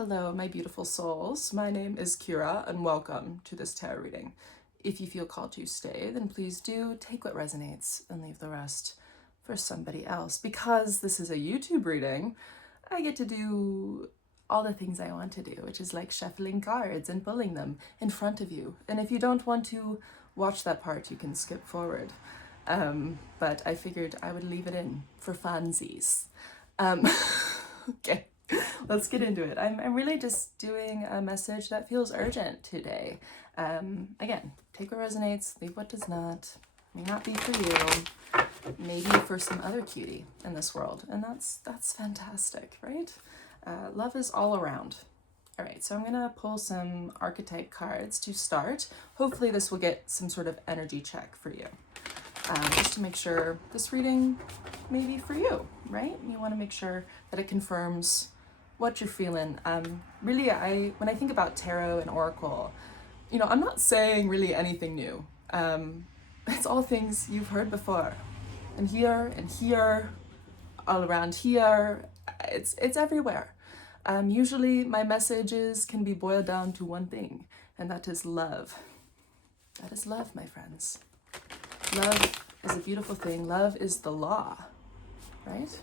Hello, my beautiful souls. My name is Kira, and welcome to this tarot reading. If you feel called to stay, then please do take what resonates and leave the rest for somebody else. Because this is a YouTube reading, I get to do all the things I want to do, which is like shuffling cards and pulling them in front of you. And if you don't want to watch that part, you can skip forward. But I figured I would leave it in for funsies. Okay. Let's get into it. I'm really just doing a message that feels urgent today. Again, take what resonates, leave what does not. May not be for you, maybe for some other cutie in this world, and that's fantastic, right? Love is all around. All right, so I'm gonna pull some archetype cards to start. Hopefully this will get some sort of energy check for you, just to make sure this reading may be for you, right? You want to make sure that it confirms what you're feeling. Really, when I think about tarot and oracle, I'm not saying really anything new. It's all things you've heard before, and here, all around here. It's everywhere. Usually, my messages can be boiled down to one thing, and that is love. That is love, my friends. Love is a beautiful thing. Love is the law, right?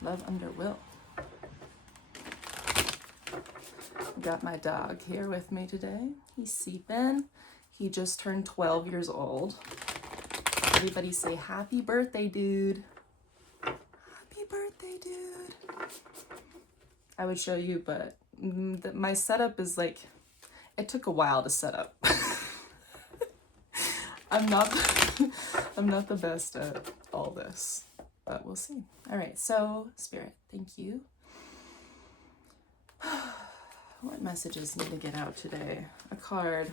Love under will. Got my dog here with me today. He's sleeping. He just turned 12 years old. Everybody say happy birthday, dude. Happy birthday, dude. I would show you, but my setup is like, it took a while to set up. I'm not the best at all this, but we'll see. All right, so Spirit, thank you. What messages need to get out today? A card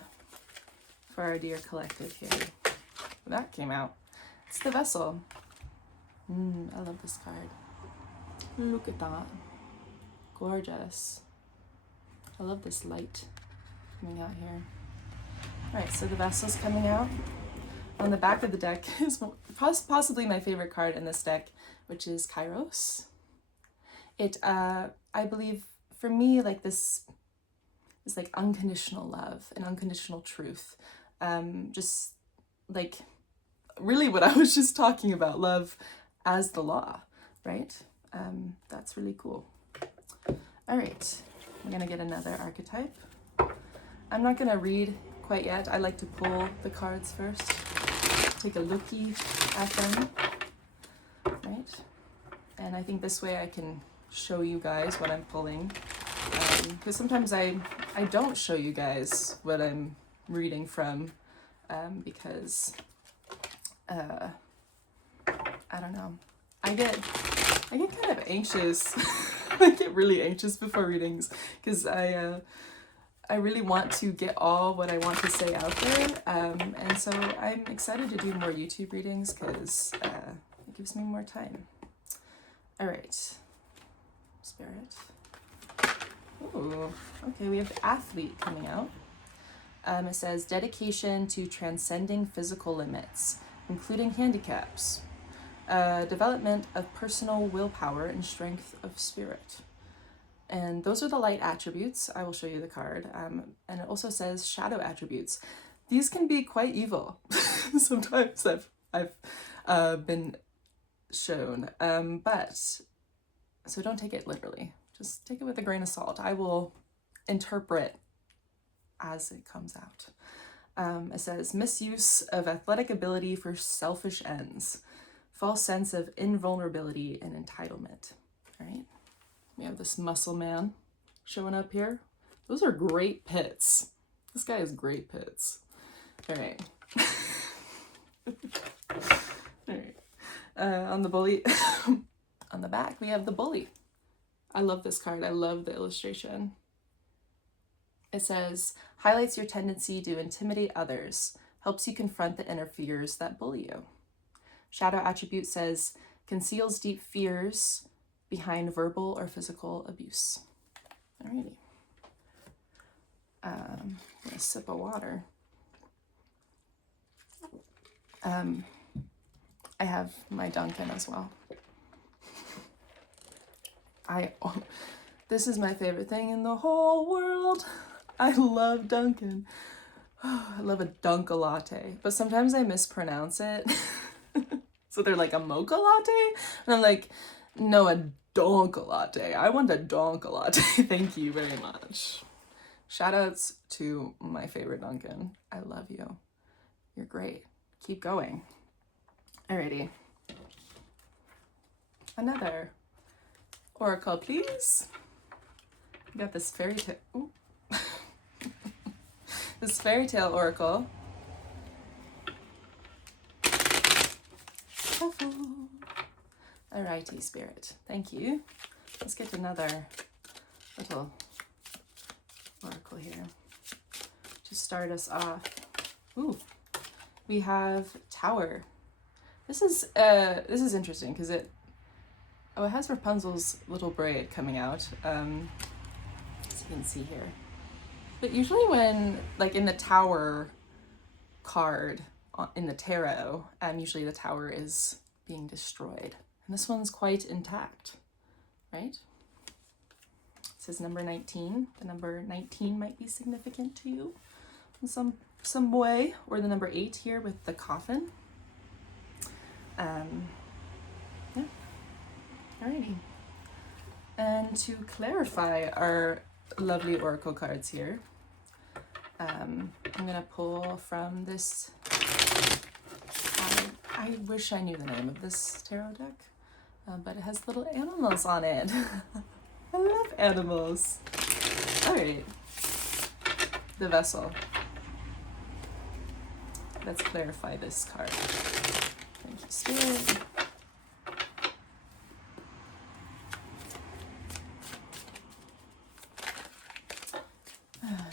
for our dear collective here. That came out. It's the Vessel. I love this card. Look at that. Gorgeous. I love this light coming out here. All right, so the Vessel's coming out. On the back of the deck is possibly my favorite card in this deck, which is Kairos. It, I believe, for me, like this is like unconditional love and unconditional truth. Just like really what I was just talking about, love as the law, right? That's really cool. All right, I'm gonna get another archetype. I'm not gonna read quite yet. I like to pull the cards first. Take a looky at them, right? And I think this way I can show you guys what I'm pulling. Because sometimes I don't show you guys what I'm reading from because I don't know. I get kind of anxious. I get really anxious before readings because I really want to get all what I want to say out there, and so I'm excited to do more YouTube readings because it gives me more time. All right, Spirit. Ooh, okay, we have Athlete coming out. It says dedication to transcending physical limits, including handicaps, development of personal willpower and strength of spirit. And those are the light attributes. I will show you the card. And it also says shadow attributes. These can be quite evil. Sometimes I've been shown. But so don't take it literally. Just take it with a grain of salt. I will interpret as it comes out. It says misuse of athletic ability for selfish ends, false sense of invulnerability and entitlement. All right. We have this muscle man showing up here. Those are great pits. This guy has great pits. All right. All right. On the bully, on the back, we have the bully. I love this card. I love the illustration. It says, highlights your tendency to intimidate others, helps you confront the inner fears that bully you. Shadow attribute says, conceals deep fears behind verbal or physical abuse. Alrighty. A sip of water. I have my Dunkin' as well. This is my favorite thing in the whole world. I love Dunkin'. I love a Dunka latte, but sometimes I mispronounce it. So they're like a mocha latte, and I'm like, no, a Donka latte. I want a Donka latte. Thank you very much. Shout outs to my favorite Dunkin'. I love you. You're great. Keep going. Alrighty. Another oracle, please. We got this Fairytale. This Fairytale oracle. Alrighty, Spirit. Thank you. Let's get another little oracle here to start us off. Ooh, we have Tower. This is interesting because it has Rapunzel's little braid coming out. As you can see here. But usually when, like in the Tower card in the tarot, usually the tower is being destroyed. And this one's quite intact, right? It says number 19. The number 19 might be significant to you in some way, or the number 8 here with the coffin. Yeah. Alrighty. And to clarify our lovely oracle cards here, I'm gonna pull from this. I wish I knew the name of this tarot deck, but it has little animals on it. I love animals. All right, the vessel. Let's clarify this card. Thank you, Spirit.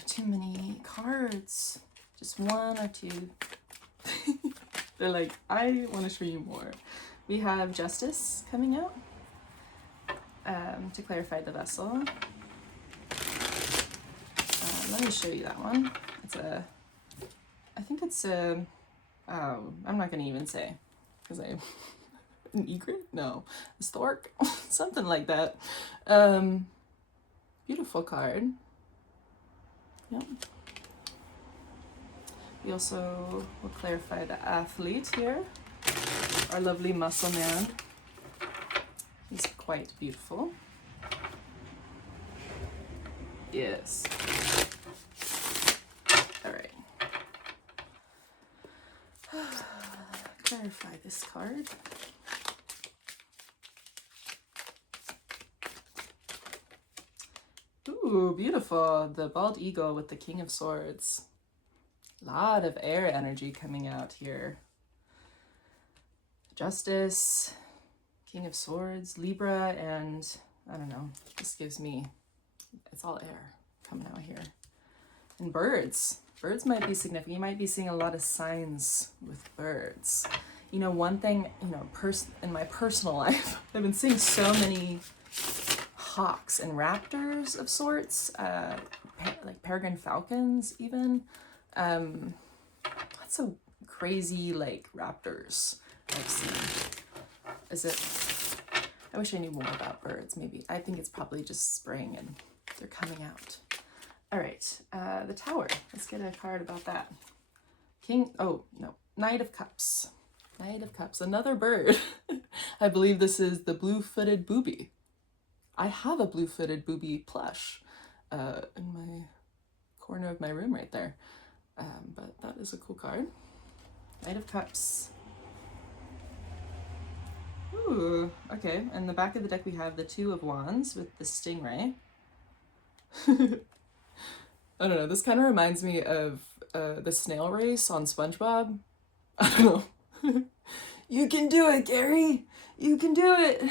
Too many cards. Just one or two. They're like, I want to show you more. We have Justice coming out to clarify the vessel. Let me show you that one. I think it's a, I'm not going to even say, because an egret? No, a stork? Something like that. Beautiful card. Yep. We also will clarify the athlete here, our lovely muscle man. He's quite beautiful. Yes. All right. Clarify this card. Ooh, beautiful. The bald eagle with the King of Swords. A lot of air energy coming out here. Justice, King of Swords, Libra, and I don't know. This gives me, it's all air coming out here. And birds. Birds might be significant. You might be seeing a lot of signs with birds. You know, one thing, you know, in my personal life, I've been seeing so many hawks and raptors of sorts, like peregrine falcons even. Lots of crazy like raptors I've seen. I wish I knew more about birds. Maybe I think it's probably just spring and they're coming out. All right, the Tower. Let's get a card about that. Knight of Cups. Knight of Cups, another bird. I believe this is the blue-footed booby. I have a blue-footed booby plush in my corner of my room right there. But that is a cool card. Knight of Cups. Ooh, okay. In the back of the deck we have the Two of Wands with the stingray. I don't know, this kind of reminds me of the snail race on SpongeBob. I don't know. You can do it, Gary! You can do it!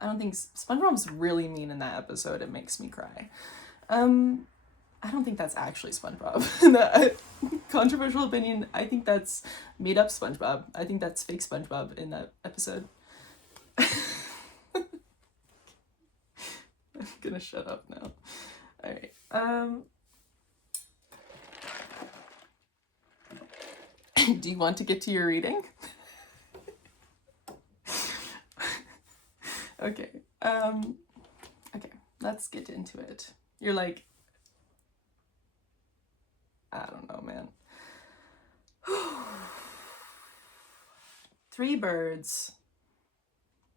I don't think SpongeBob's really mean in that episode. It makes me cry. I don't think that's actually SpongeBob. Controversial opinion, I think that's made up SpongeBob. I think that's fake SpongeBob in that episode. I'm gonna shut up now. Alright. Do you want to get to your reading? Okay. Okay. let's get into it. You're like, I don't know, man. 3 birds.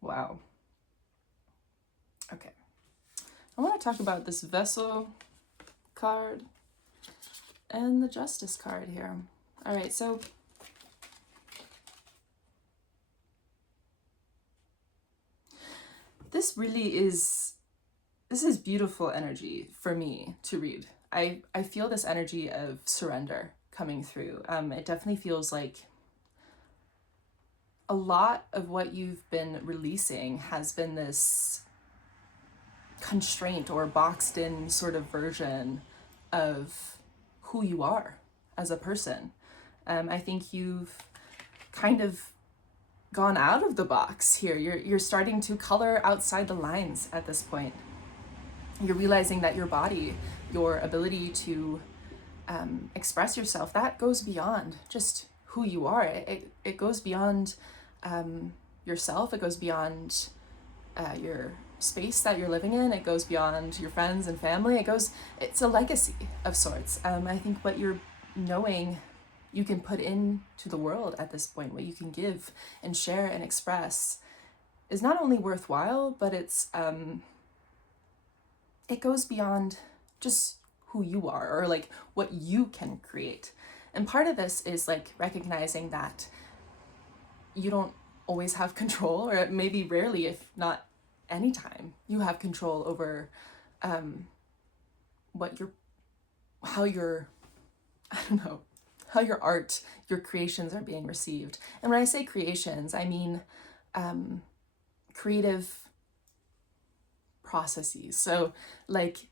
Wow. Okay. I want to talk about this Vessel card and the Justice card here. All right, so this is beautiful energy for me to read. I feel this energy of surrender coming through. It definitely feels like a lot of what you've been releasing has been this constraint or boxed in sort of version of who you are as a person. I think you've kind of gone out of the box here. You're starting to color outside the lines at this point. You're realizing that your body, your ability to express yourself, that goes beyond just who you are. It goes beyond yourself. It goes beyond your space that you're living in. It goes beyond your friends and family. It's a legacy of sorts. I think what you're knowing you can put into the world at this point, what you can give and share and express, is not only worthwhile, but it goes beyond just who you are or like what you can create. And part of this is like recognizing that you don't always have control, or maybe rarely, if not anytime, you have control over how your art, your creations are being received. And when I say creations, I mean creative processes. So like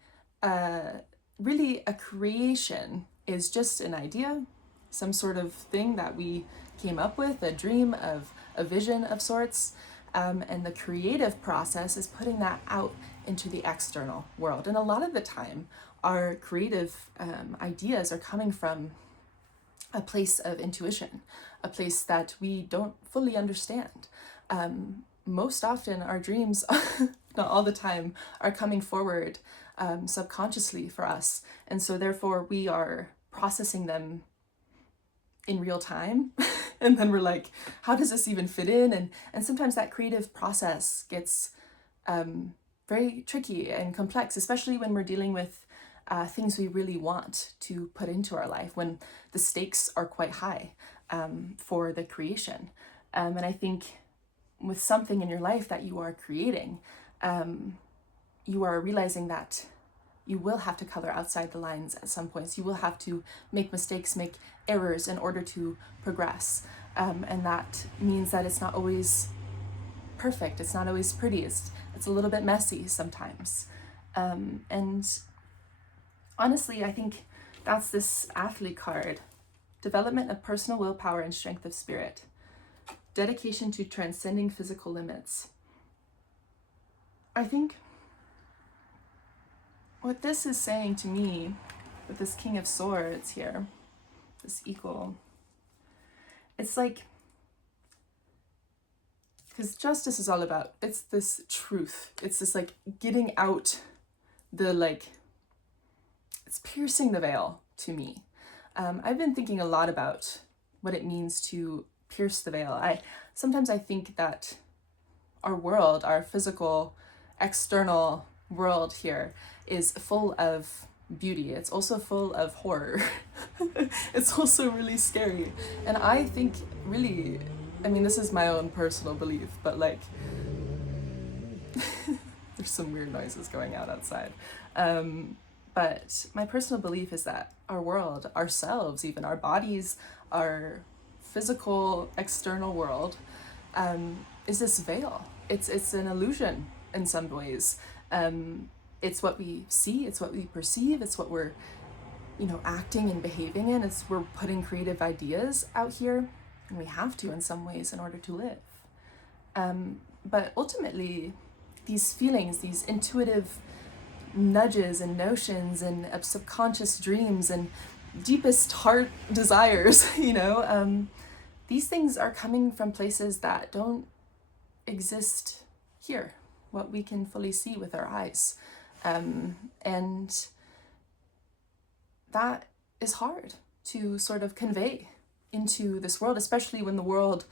really a creation is just an idea, some sort of thing that we came up with, a dream of a vision of sorts. And the creative process is putting that out into the external world. And a lot of the time, our creative ideas are coming from a place of intuition, a place that we don't fully understand. Most often, our dreams, not all the time, are coming forward subconsciously for us. And so therefore, we are processing them in real time. And then we're like, how does this even fit in? And sometimes that creative process gets very tricky and complex, especially when we're dealing with things we really want to put into our life, when the stakes are quite high for the creation. And I think with something in your life that you are creating, you are realizing that you will have to color outside the lines at some points. You will have to make mistakes, make errors in order to progress. And that means that it's not always perfect. It's not always pretty. It's a little bit messy sometimes. And honestly, I think that's this athlete card. Development of personal willpower and strength of spirit. Dedication to transcending physical limits. I think what this is saying to me with this King of Swords here, this eagle, it's like, because justice is all about, it's this truth. It's this like getting out the like, it's piercing the veil to me. I've been thinking a lot about what it means to pierce the veil. Sometimes I think that our world, our physical, external world here is full of beauty. It's also full of horror. It's also really scary. And I think really, I mean, this is my own personal belief, but like, there's some weird noises going out outside. But my personal belief is that our world, ourselves, even our bodies, our physical external world, is this veil. It's an illusion in some ways. It's what we see, it's what we perceive, it's what we're, acting and behaving in. We're putting creative ideas out here, and we have to in some ways in order to live. But ultimately, these feelings, these intuitive nudges and notions and subconscious dreams and deepest heart desires, these things are coming from places that don't exist here, what we can fully see with our eyes. And that is hard to sort of convey into this world, especially when the world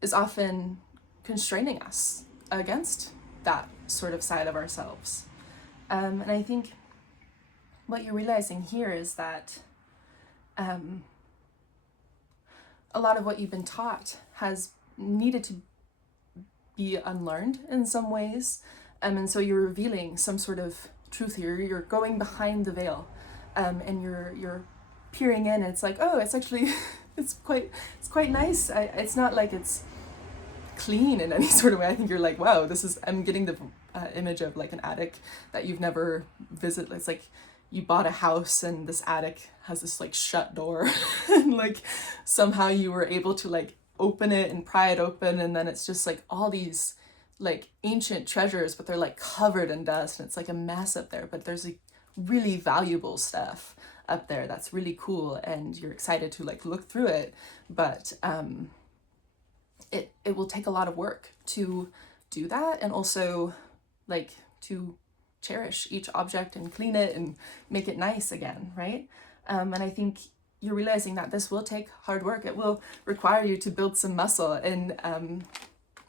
is often constraining us against that sort of side of ourselves. And I think what you're realizing here is that a lot of what you've been taught has needed to be unlearned in some ways. And so you're revealing some sort of truth here. You're going behind the veil, and you're peering in, and it's like, oh, it's actually it's quite nice. It's not like it's clean in any sort of way. I think you're like, wow, I'm getting the image of like an attic that you've never visited. It's like you bought a house and this attic has this like shut door and like somehow you were able to like open it and pry it open, and then it's just like all these like ancient treasures, but they're like covered in dust and it's like a mess up there, but there's like really valuable stuff up there that's really cool, and you're excited to like look through it, but it will take a lot of work to do that, and also like to cherish each object and clean it and make it nice again, right? And I think you're realizing that this will take hard work. It will require you to build some muscle, and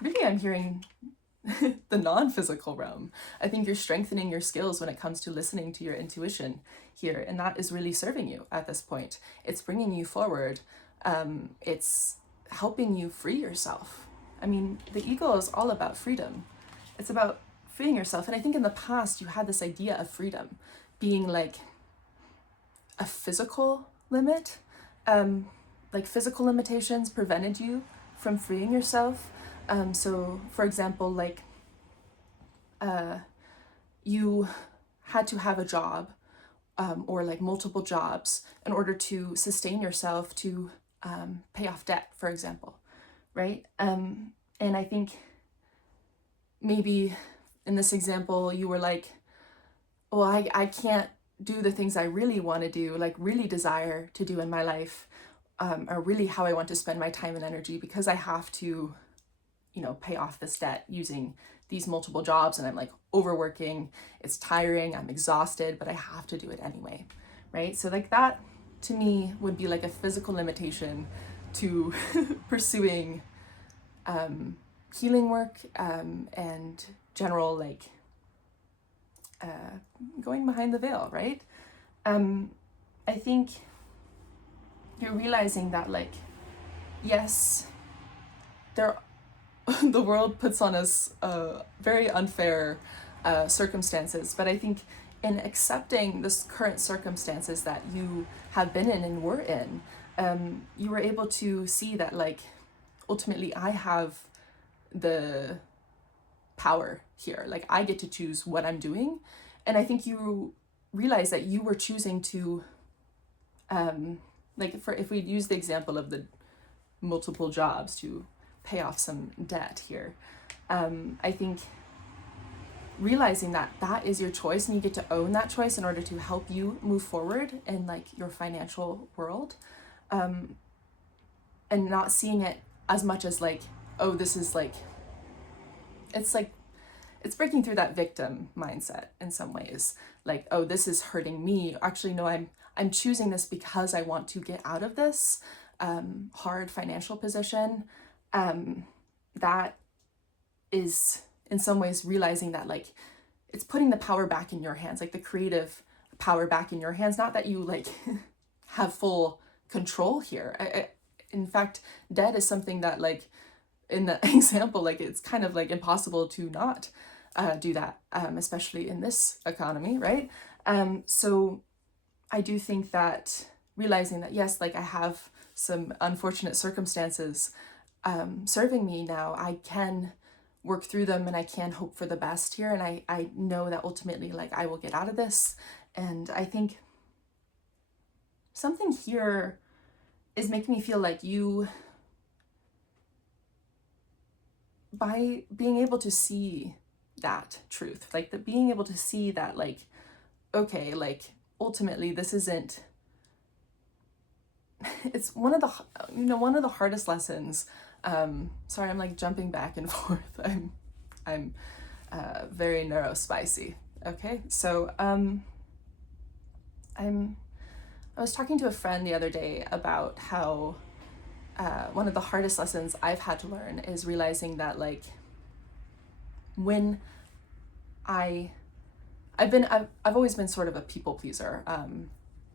really I'm hearing the non-physical realm. I think you're strengthening your skills when it comes to listening to your intuition here, and that is really serving you at this point. It's bringing you forward. It's helping you free yourself. I mean, the ego is all about freedom. It's about freeing yourself. And I think in the past you had this idea of freedom being like a physical limit, like physical limitations prevented you from freeing yourself. So for example, like you had to have a job, or like multiple jobs in order to sustain yourself, to pay off debt, for example, right? And I think maybe in this example, you were like, well, I can't do the things I really want to do, like really desire to do in my life, or really how I want to spend my time and energy, because I have to, you know, pay off this debt using these multiple jobs, and I'm like overworking, it's tiring, I'm exhausted, but I have to do it anyway, right? So like that to me would be like a physical limitation to pursuing healing work, and general like going behind the veil, right? I think you're realizing that like, yes, the world puts on us very unfair circumstances, but I think in accepting this current circumstances that you have been in and were in, you were able to see that like ultimately I have the power here, like I get to choose what I'm doing. And I think you realize that you were choosing to like, for if we use the example of the multiple jobs to pay off some debt here, I think realizing that that is your choice, and you get to own that choice in order to help you move forward in like your financial world, and not seeing it as much as like, oh, this is like, it's breaking through that victim mindset in some ways, like, oh, this is hurting me. Actually, no, I'm choosing this because I want to get out of this hard financial position. That is in some ways realizing that like it's putting the power back in your hands, like the creative power back in your hands. Not that you like have full control here. In fact, debt is something that like in the example, like it's kind of like impossible to not do that, especially in this economy, right? So I do think that realizing that, yes, like I have some unfortunate circumstances serving me now, I can work through them and I can hope for the best here. And I know that ultimately like I will get out of this. And I think something here is making me feel like you, by being able to see that truth, like the being able to see that like, okay, like ultimately this isn't, it's one of the hardest lessons. Sorry, I'm like jumping back and forth. I'm very neurospicy Okay, so I was talking to a friend the other day about how one of the hardest lessons I've had to learn is realizing that, like, when I've always been sort of a people pleaser,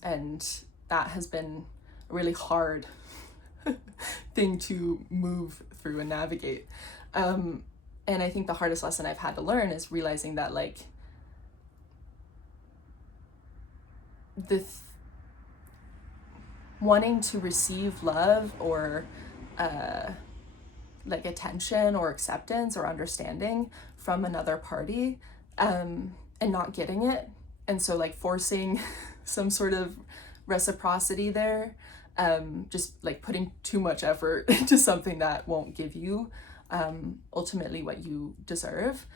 and that has been a really hard thing to move through and navigate. And I think the hardest lesson I've had to learn is realizing that, like, wanting to receive love or like attention or acceptance or understanding from another party, and not getting it, and so like forcing some sort of reciprocity there, just like putting too much effort into something that won't give you ultimately what you deserve.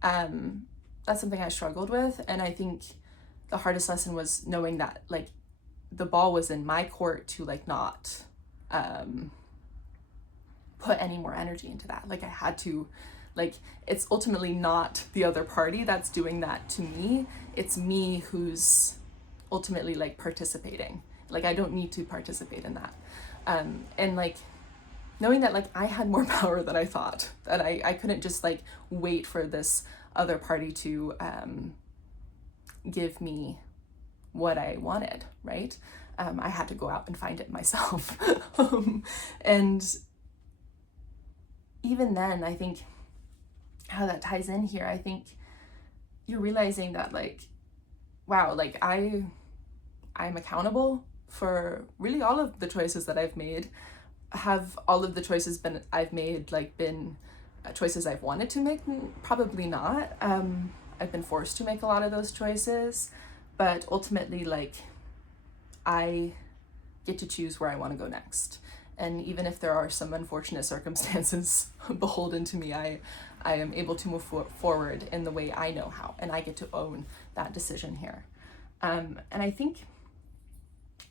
That's something I struggled with, and I think the hardest lesson was knowing that, like, the ball was in my court to, like, not put any more energy into that. Like, I had to, like, it's ultimately not the other party that's doing that to me. It's me who's ultimately, like, participating. Like, I don't need to participate in that. And, like, knowing that, like, I had more power than I thought, that I couldn't just, like, wait for this other party to give me what I wanted, right? I had to go out and find it myself. And even then, I think how that ties in here, I think you're realizing that, like, wow, like, I'm accountable for really all of the choices that I've made. Have all of the choices I've made, like, been choices I've wanted to make? Probably not. I've been forced to make a lot of those choices, but ultimately, like, I get to choose where I want to go next. And even if there are some unfortunate circumstances beholden to me, I am able to move forward in the way I know how, and I get to own that decision here. And I think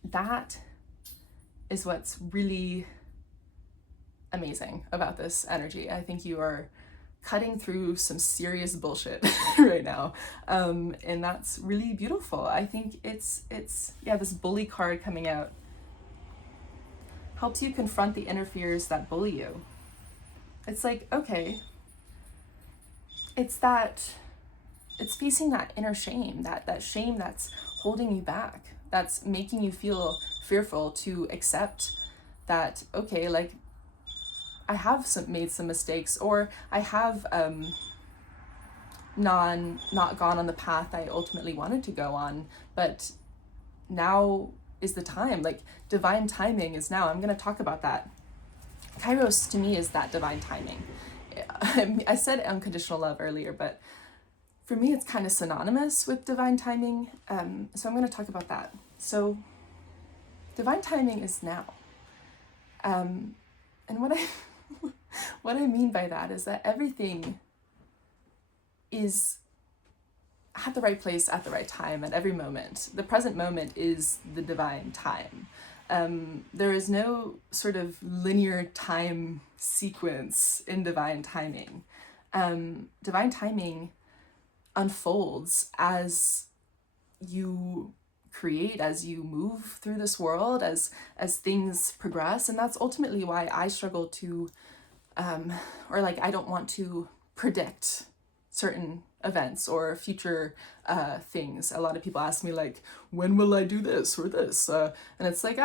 that is what's really amazing about this energy. I think you are cutting through some serious bullshit right now, and that's really beautiful. I think it's this bully card coming out helps you confront the inner fears that bully you. It's like, okay, it's facing that inner shame, that shame that's holding you back, that's making you feel fearful to accept that, okay, like, I have made some mistakes, or I have not gone on the path I ultimately wanted to go on, but now is the time. Like, divine timing is now. I'm going to talk about that. Kairos to me is that divine timing. I said unconditional love earlier, but for me it's kind of synonymous with divine timing. So I'm going to talk about that. So divine timing is now. And what I mean by that is that everything is at the right place at the right time at every moment. The present moment is the divine time. There is no sort of linear time sequence in divine timing. Divine timing unfolds as you create, as you move through this world, as things progress. And that's ultimately why I struggle to, or like, I don't want to predict certain events or future things. A lot of people ask me, like, when will I do this or this? And it's like,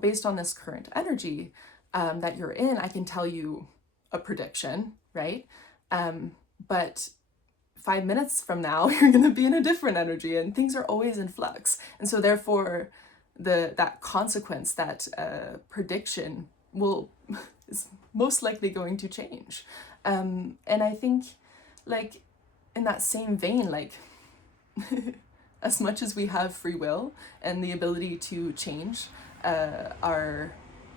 based on this current energy that you're in, I can tell you a prediction, right? But 5 minutes from now, you're going to be in a different energy, and things are always in flux. And so therefore, that consequence, that prediction is most likely going to change. And I think, like, in that same vein, like, as much as we have free will and the ability to change our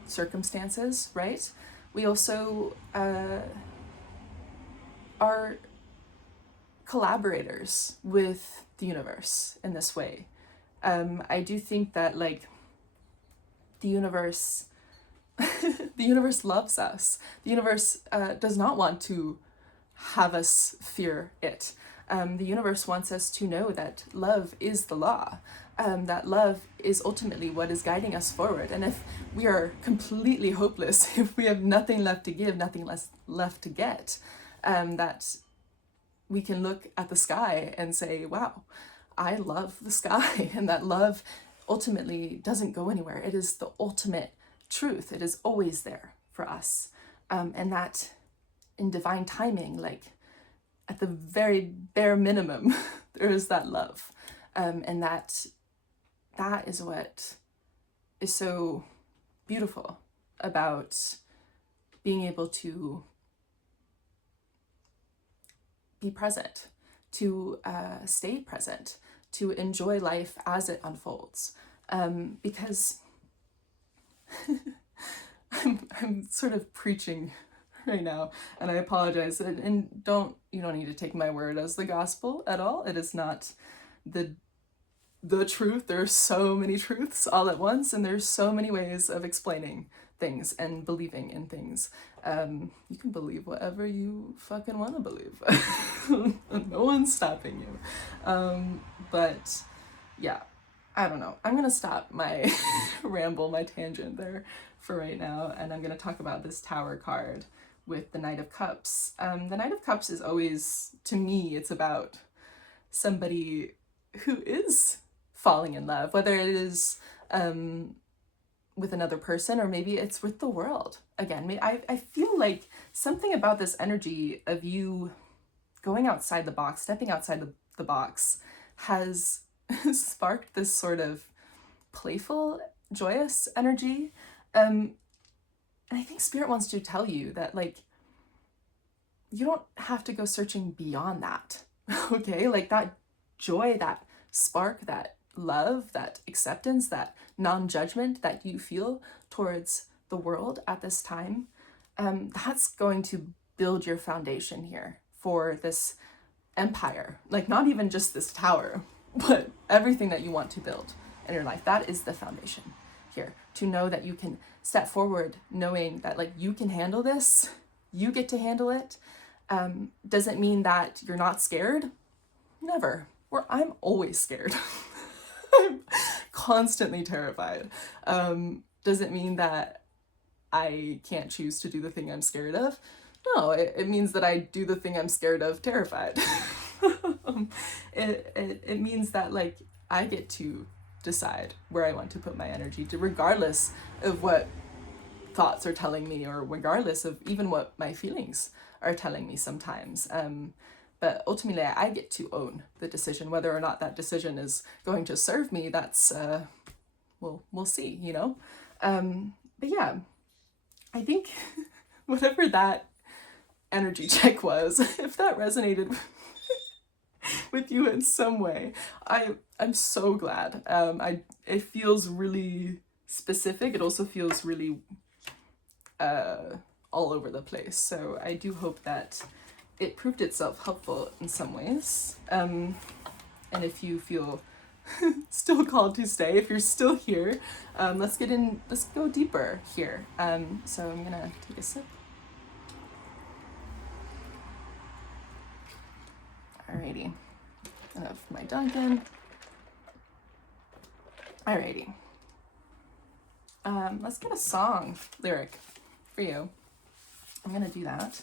circumstances, right? We also are collaborators with the universe in this way. I do think that, like, the universe the universe loves us. The universe does not want to have us fear it. The universe wants us to know that love is the law, that love is ultimately what is guiding us forward. And if we are completely hopeless, if we have nothing left to give, nothing left to get, that we can look at the sky and say, wow, I love the sky. And that love ultimately doesn't go anywhere. It is the ultimate truth. It is always there for us. And that in divine timing, like at the very bare minimum, there is that love. And that is what is so beautiful about being able to be present, to stay present, to enjoy life as it unfolds. Because I'm sort of preaching right now, and I apologize. And you don't need to take my word as the gospel at all. It is not the truth. There are so many truths all at once, and there's so many ways of explaining things and believing in things. You can believe whatever you fucking want to believe. No one's stopping you. But yeah, I don't know. I'm gonna stop my ramble, my tangent there for right now, and I'm gonna talk about this Tower card with the Knight of Cups. The Knight of Cups is always, to me, it's about somebody who is falling in love, whether it is with another person or maybe it's with the world. Again, I feel like something about this energy of you going outside the box, stepping outside the box, has sparked this sort of playful, joyous energy. And I think Spirit wants to tell you that, like, you don't have to go searching beyond that, okay? Like, that joy, that spark, that love, that acceptance, that non-judgment that you feel towards the world at this time, that's going to build your foundation here for this empire. Like, not even just this tower, but everything that you want to build in your life. That is the foundation here, to know that you can step forward knowing that, like, you can handle this, you get to handle it. Doesn't mean that you're not scared. Never. I'm always scared. I'm constantly terrified. Doesn't mean that I can't choose to do the thing I'm scared of. No, it means that I do the thing I'm scared of terrified. It means that, like, I get to decide where I want to put my energy, to, regardless of what thoughts are telling me, or regardless of even what my feelings are telling me sometimes. But ultimately, I get to own the decision. Whether or not that decision is going to serve me, that's, we'll see, you know? But yeah, I think whatever that energy check was, if that resonated with you in some way, I'm so glad. It feels really specific. It also feels really all over the place. So I do hope that it proved itself helpful in some ways. And if you feel still called to stay, if you're still here, let's go deeper here. So I'm gonna take a sip. Alrighty, enough of my Dunkin'. Alrighty. Let's get a song lyric for you. I'm gonna do that.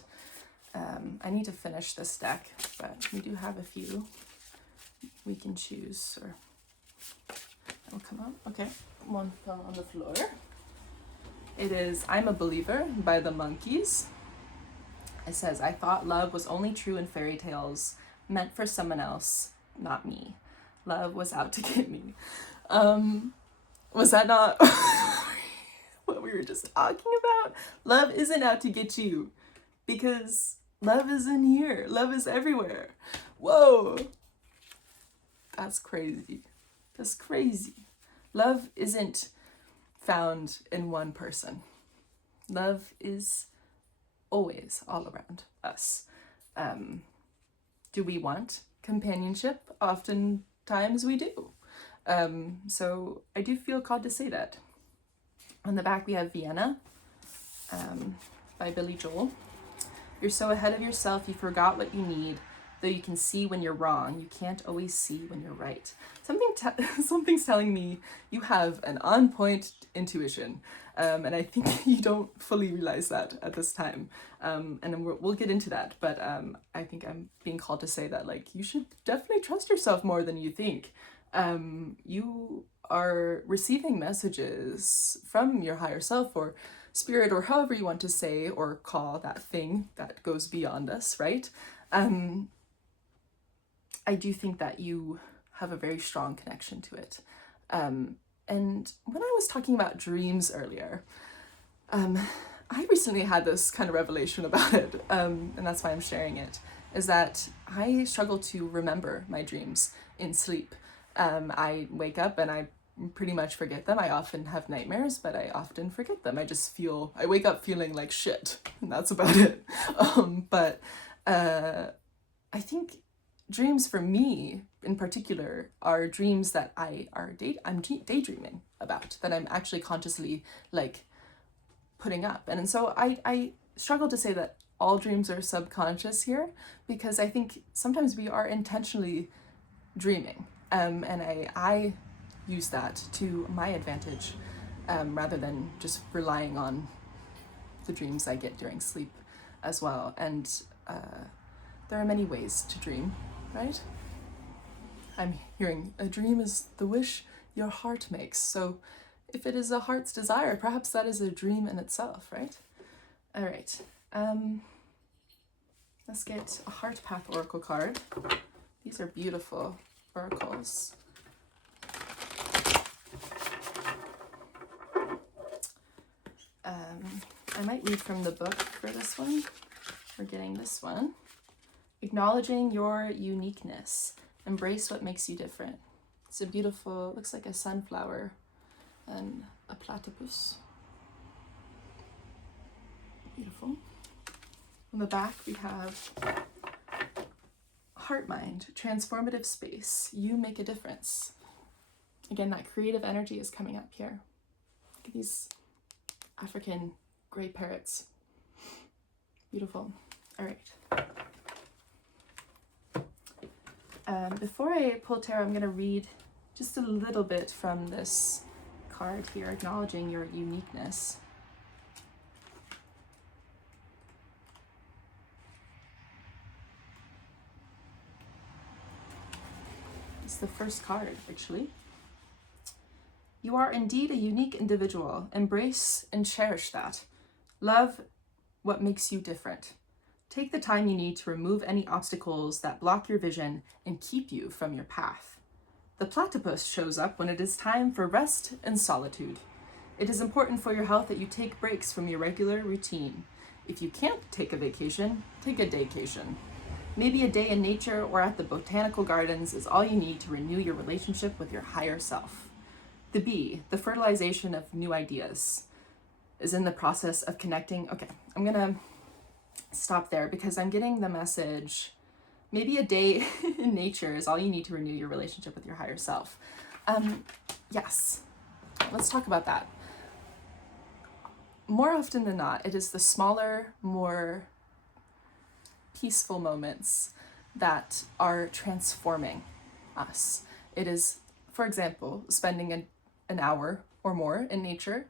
I need to finish this deck, but we do have a few we can choose, or it'll come up. Okay, one fell on the floor. It is I'm a Believer by the Monkees. It says, I thought love was only true in fairy tales, meant for someone else, not me. Love was out to get me. Was that not what we were just talking about? Love isn't out to get you, because love is in here. Love is everywhere. Whoa. That's crazy. That's crazy. Love isn't found in one person. Love is always all around us. Do we want companionship? Oftentimes we do. So I do feel called to say that. On the back we have Vienna by Billy Joel. You're so ahead of yourself, you forgot what you need. Though you can see when you're wrong, you can't always see when you're right. Something's telling me you have an on-point intuition, and I think you don't fully realize that at this time. And then we'll get into that, but I think I'm being called to say that, like, you should definitely trust yourself more than you think. You are receiving messages from your higher self or spirit, or however you want to say or call that thing that goes beyond us, right? I do think that you have a very strong connection to it. And when I was talking about dreams earlier, I recently had this kind of revelation about it, and that's why I'm sharing it, is that I struggle to remember my dreams in sleep. I wake up and I pretty much forget them. I often have nightmares, but I often forget them. I wake up feeling like shit, and that's about it. But I think dreams for me in particular are dreams that I'm daydreaming about, that I'm actually consciously like putting up. And so I struggle to say that all dreams are subconscious here, because I think sometimes we are intentionally dreaming, and I use that to my advantage, rather than just relying on the dreams I get during sleep as well. And there are many ways to dream, right? I'm hearing a dream is the wish your heart makes. So if it is a heart's desire, perhaps that is a dream in itself, right? All right. Let's get a Heart Path Oracle card. These are beautiful oracles. I might read from the book for this one. We're getting this one. Acknowledging your uniqueness. Embrace what makes you different. It's a beautiful, looks like a sunflower and a platypus. Beautiful. On the back we have Heart Mind, transformative space. You make a difference. Again, that creative energy is coming up here. Look at these African gray parrots. Beautiful. All right. Before I pull tarot, I'm going to read just a little bit from this card here, acknowledging your uniqueness. It's the first card, actually. You are indeed a unique individual. Embrace and cherish that. Love what makes you different. Take the time you need to remove any obstacles that block your vision and keep you from your path. The platypus shows up when it is time for rest and solitude. It is important for your health that you take breaks from your regular routine. If you can't take a vacation, take a daycation. Maybe a day in nature or at the botanical gardens is all you need to renew your relationship with your higher self. The bee, the fertilization of new ideas, is in the process of connecting. Okay, I'm gonna stop there because I'm getting the message, maybe a day in nature is all you need to renew your relationship with your higher self. Yes, let's talk about that. More often than not, it is the smaller, more peaceful moments that are transforming us. It is, for example, spending an hour or more in nature.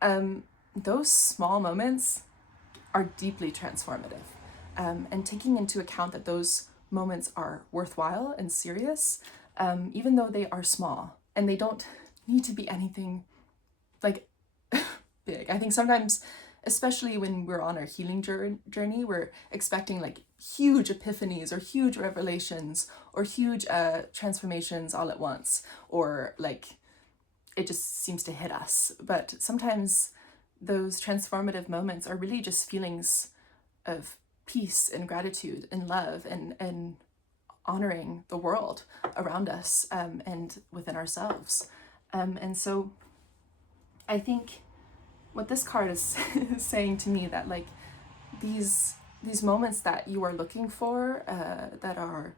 Those small moments are deeply transformative. And taking into account that those moments are worthwhile and serious, even though they are small, and they don't need to be anything like big. I think sometimes, especially when we're on our healing journey, we're expecting like huge epiphanies or huge revelations or huge transformations all at once, or like it just seems to hit us. But sometimes those transformative moments are really just feelings of peace and gratitude and love and honoring the world around us, and within ourselves. And so I think what this card is saying to me, that like these moments that you are looking for, that are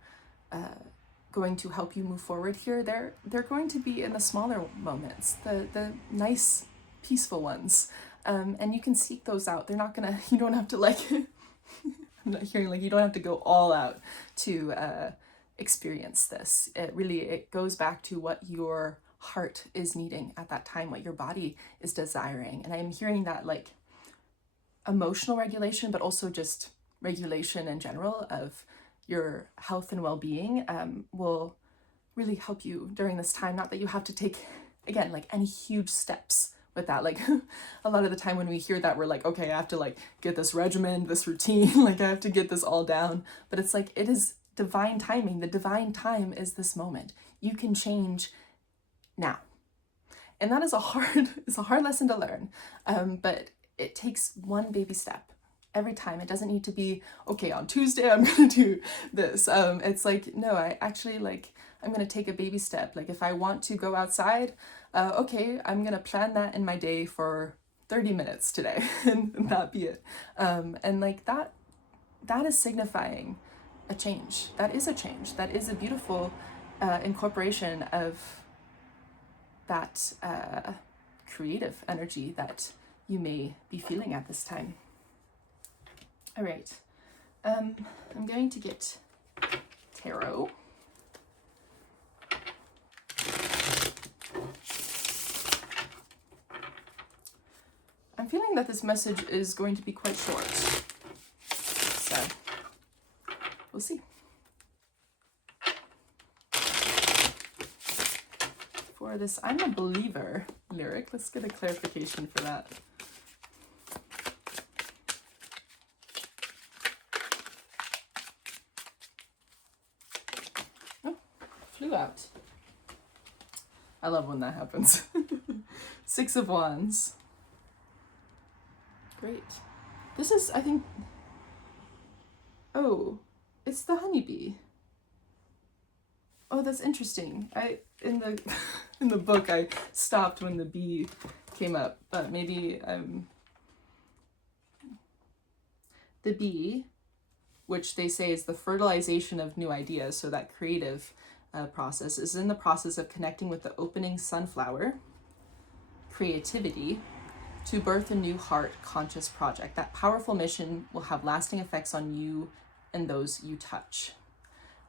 going to help you move forward here, they're going to be in the smaller moments, the nice, peaceful ones. And you can seek those out. They're not gonna, you don't have to like I'm not hearing like you don't have to go all out to experience this. It goes back to what your heart is needing at that time, what your body is desiring. And I'm hearing that like emotional regulation, but also just regulation in general of your health and well-being will really help you during this time. Not that you have to take, again, like any huge steps with that. Like a lot of the time when we hear that, we're like, okay, I have to like get this regimen, this routine, like I have to get this all down. But it's like, it is divine timing. The divine time is this moment. You can change now. And that is a hard lesson to learn. But it takes one baby step every time. It doesn't need to be, okay, on Tuesday, I'm going to do this. It's like, no, I'm going to take a baby step. Like if I want to go outside, okay, I'm going to plan that in my day for 30 minutes today and that be it. And like that is signifying a change. That is a change. That is a beautiful incorporation of that creative energy that you may be feeling at this time. All right, I'm going to get tarot. I'm feeling that this message is going to be quite short, so we'll see. For this I'm a believer lyric, let's get a clarification for that. Oh, flew out. I love when that happens. 6 of Wands. Great. This is, I think, oh, it's the honeybee. Oh, that's interesting. In the book I stopped when the bee came up, but maybe the bee, which they say is the fertilization of new ideas, so that creative process is in the process of connecting with the opening sunflower, creativity, to birth a new heart conscious project. That powerful mission will have lasting effects on you and those you touch.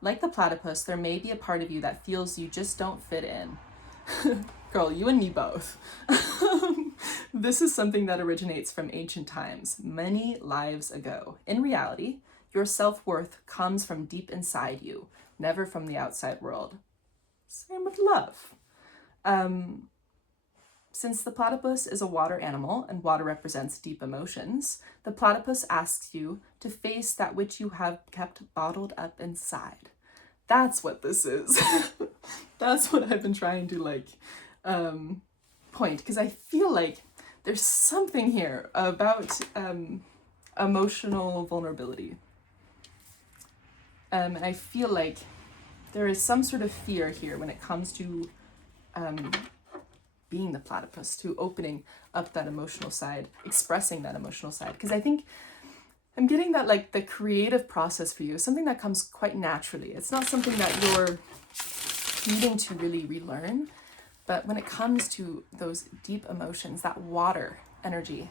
Like the platypus, there may be a part of you that feels you just don't fit in. Girl, you and me both. This is something that originates from ancient times, many lives ago. In reality, your self-worth comes from deep inside you, never from the outside world. Same with love. Since the platypus is a water animal and water represents deep emotions, the platypus asks you to face that which you have kept bottled up inside. That's what this is. That's what I've been trying to point, because I feel like there's something here about emotional vulnerability. And I feel like there is some sort of fear here when it comes to being the platypus, to opening up that emotional side, expressing that emotional side. Because I think I'm getting that like the creative process for you is something that comes quite naturally. It's not something that you're needing to really relearn, but when it comes to those deep emotions, that water energy,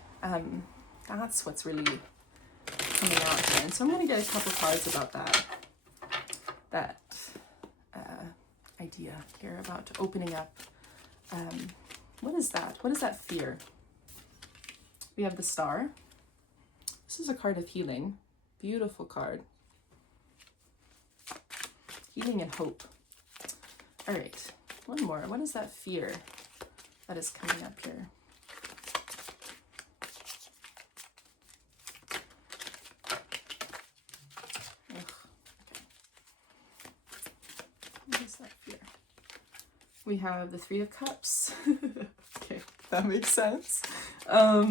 that's what's really coming out here. And so I'm going to get a couple cards about that idea here about opening up. What is that? What is that fear? We have the Star. This is a card of healing. Beautiful card. Healing and hope. All right, one more. What is that fear that is coming up here? Ugh, okay. What is that fear? We have the 3 of Cups. Okay, that makes sense. All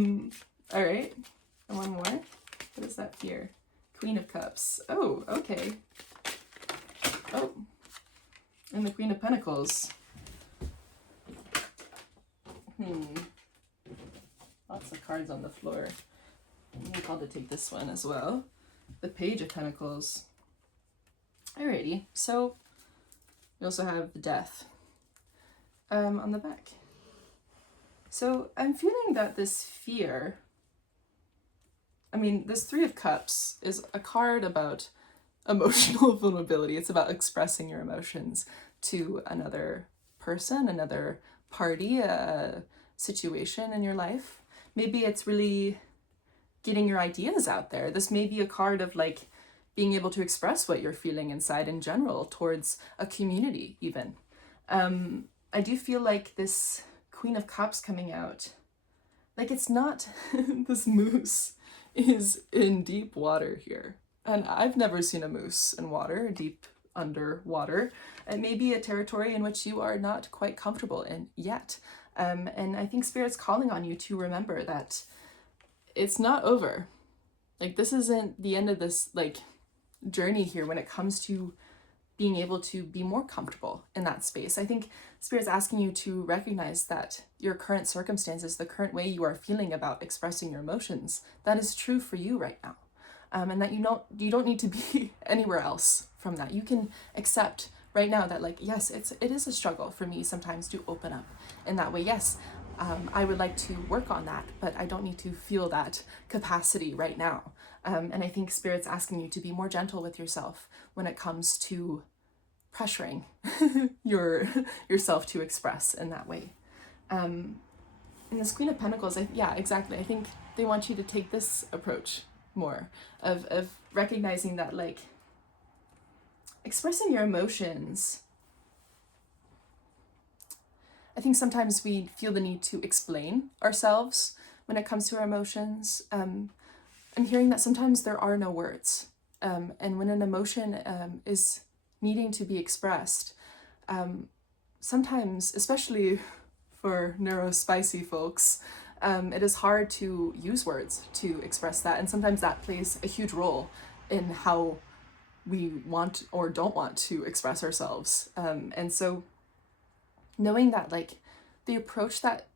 right, and one more. What is that fear? Queen of Cups. Oh, okay. Oh, and the Queen of Pentacles. Lots of cards on the floor. I'm called to take this one as well. The Page of Pentacles. Alrighty, so we also have the Death on the back. So I'm feeling that this fear I mean, this Three of Cups is a card about emotional vulnerability. It's about expressing your emotions to another person, another party, a situation in your life. Maybe it's really getting your ideas out there. This may be a card of like being able to express what you're feeling inside in general towards a community even. I do feel like this Queen of Cups coming out, like it's not, this moose is in deep water here. And I've never seen a moose in water, deep underwater. It may be a territory in which you are not quite comfortable in yet. And I think Spirit's calling on you to remember that it's not over. Like, this isn't the end of this like journey here when it comes to being able to be more comfortable in that space. I think Spirit's asking you to recognize that your current circumstances, the current way you are feeling about expressing your emotions, that is true for you right now. And that you don't need to be anywhere else from that. You can accept right now that, like, yes, it is a struggle for me sometimes to open up in that way. Yes, I would like to work on that, but I don't need to feel that capacity right now. And I think Spirit's asking you to be more gentle with yourself when it comes to pressuring yourself to express in that way. And this Queen of Pentacles, yeah, exactly. I think they want you to take this approach more of recognizing that, like, expressing your emotions. I think sometimes we feel the need to explain ourselves when it comes to our emotions. I'm hearing that sometimes there are no words. And when an emotion is needing to be expressed, sometimes, especially for neurospicy folks, it is hard to use words to express that. And sometimes that plays a huge role in how we want or don't want to express ourselves. And so knowing that, like, the approach that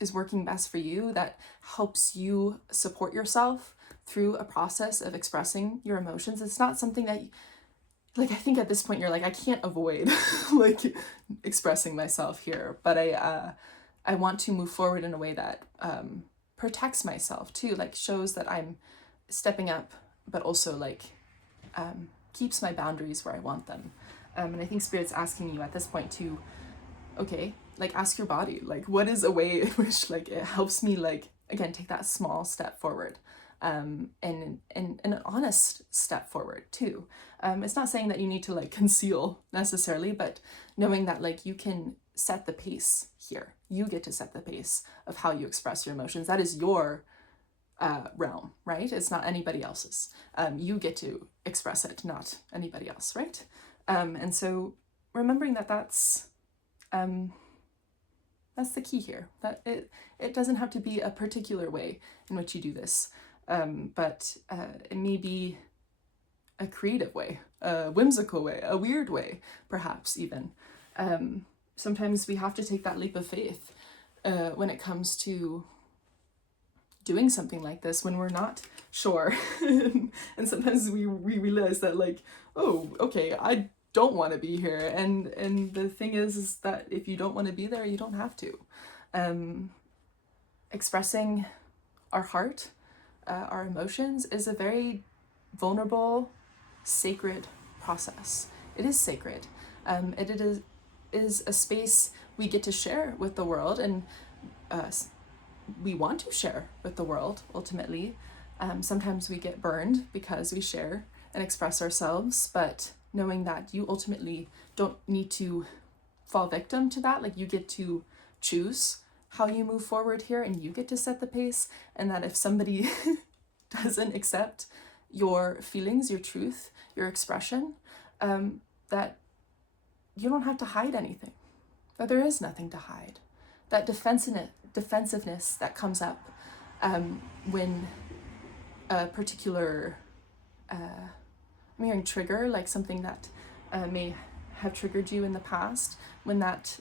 is working best for you, that helps you support yourself through a process of expressing your emotions, it's not something that, like, I think at this point you're like, I can't avoid like expressing myself here, but I want to move forward in a way that protects myself too, like shows that I'm stepping up, but also like keeps my boundaries where I want them. And I think Spirit's asking you at this point to, okay, like, ask your body, like, what is a way in which, like, it helps me, like, again, take that small step forward, and an honest step forward too. It's not saying that you need to, like, conceal necessarily, but knowing that, like, you can set the pace here. You get to set the pace of how you express your emotions. That is your realm, right? It's not anybody else's. You get to express it, not anybody else, right? And so remembering that that's the key here, that it doesn't have to be a particular way in which you do this, but it may be a creative way, a whimsical way, a weird way, perhaps even. Sometimes we have to take that leap of faith when it comes to doing something like this when we're not sure. And sometimes we realize that, like, oh, okay, I don't want to be here, and the thing is that if you don't want to be there, you don't have to. Expressing our heart, our emotions, is a very vulnerable, sacred process. It is sacred. It is a space we get to share with the world, and we want to share with the world ultimately. Sometimes we get burned because we share and express ourselves, but knowing that you ultimately don't need to fall victim to that, like, you get to choose how you move forward here, and you get to set the pace, and that if somebody doesn't accept your feelings, your truth, your expression, that you don't have to hide anything, that there is nothing to hide. That defensiveness that comes up when a particular I'm hearing trigger, like something that may have triggered you in the past, when that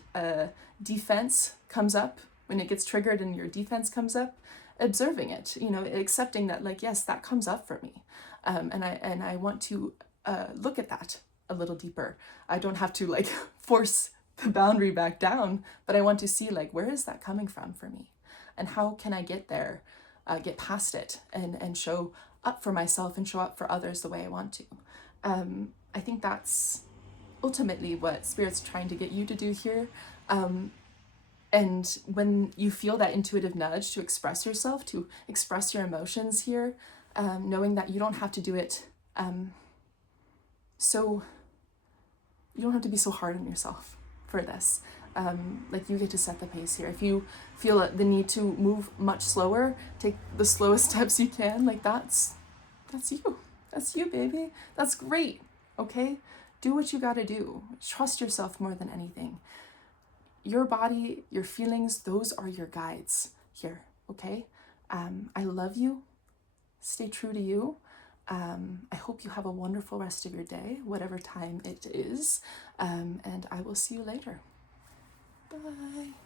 defense comes up, when it gets triggered and your defense comes up, observing it, accepting that, like, yes, that comes up for me, and I want to look at that a little deeper. I don't have to, like, force the boundary back down, but I want to see, like, where is that coming from for me, and how can I get there get past it and show up for myself and show up for others the way I want to. I think that's ultimately what Spirit's trying to get you to do here. And when you feel that intuitive nudge to express yourself, to express your emotions here, knowing that you don't have to do it so, you don't have to be so hard on yourself for this. Like, you get to set the pace here. If you feel the need to move much slower, take the slowest steps you can. Like, that's you. That's you, baby. That's great. Okay? Do what you gotta do. Trust yourself more than anything. Your body, your feelings, those are your guides here, okay? I love you. Stay true to you. I hope you have a wonderful rest of your day, whatever time it is. And I will see you later. Bye.